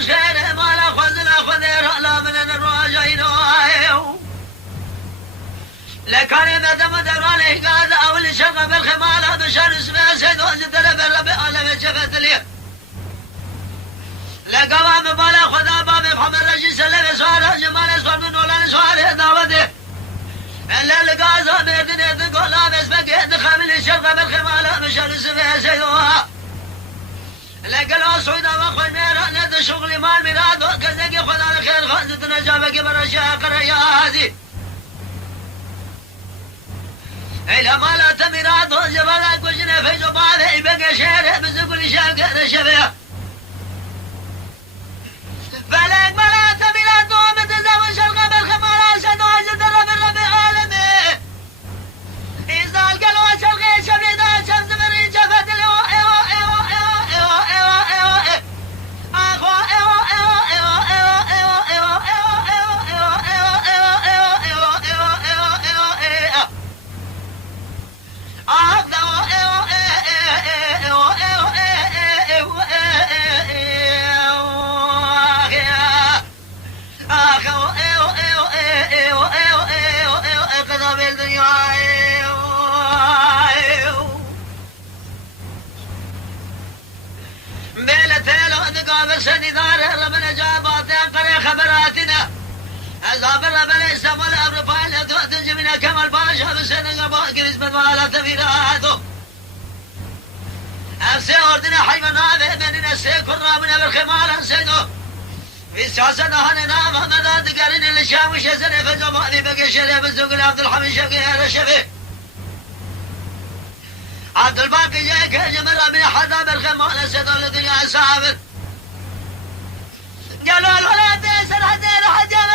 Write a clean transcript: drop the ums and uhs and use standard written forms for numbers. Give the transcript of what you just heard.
شير ما لا خذنا خذير لا من الرواجين لكلمة مدراني قال أول شغل بالخمالة بشر اسمه سيد وجد لبر بألم شفت لي لقوام بالا خذا باب محمد رشيد سلم سوار جمال سوار من ولا سوار داوده إلا لقازة بيدني تقول لابس بقيت خامل الشغل بالخمالة بشر اسمه سيد لقلوا سويدا وخوي ميرا ند شغلي مال ميلاد وكذاك خذا الخير خذتنا جابك برشا قريازي إلى ما لا تمراد جبلك وجنا في جبالي يبقى شير بزقل شاكر شبيه فلك ما لا تمراد ومتزوج القبر خمارا سدوج درب الربي عالمي إذا القلوة شلقي شبيدا شمس مري جفت اليو إيو إيو إيو إيو إيو إيو أخو إيو إيو إيو إيو إيو إيو إيو إيو إيو إيو إيو إيو إيو إيو خبراتنا أصاب الربل إسلام والأمر فعل تنجي من كمال باشا بسنة قبائل نسبة وعلى تفيراته أفسي أردنا حيوانات بيننا سيكون رابنا بالخمال أنسينه في ساسنا هننا مهمدات قرن الشام وشزن في زماني بقى شريف الزوق عبد الحميد شقي الشفي عبد الباقي جاك جمر من حدا بالخمال أنسينه لدنيا سابت قالوا الولاد سرحتين حجر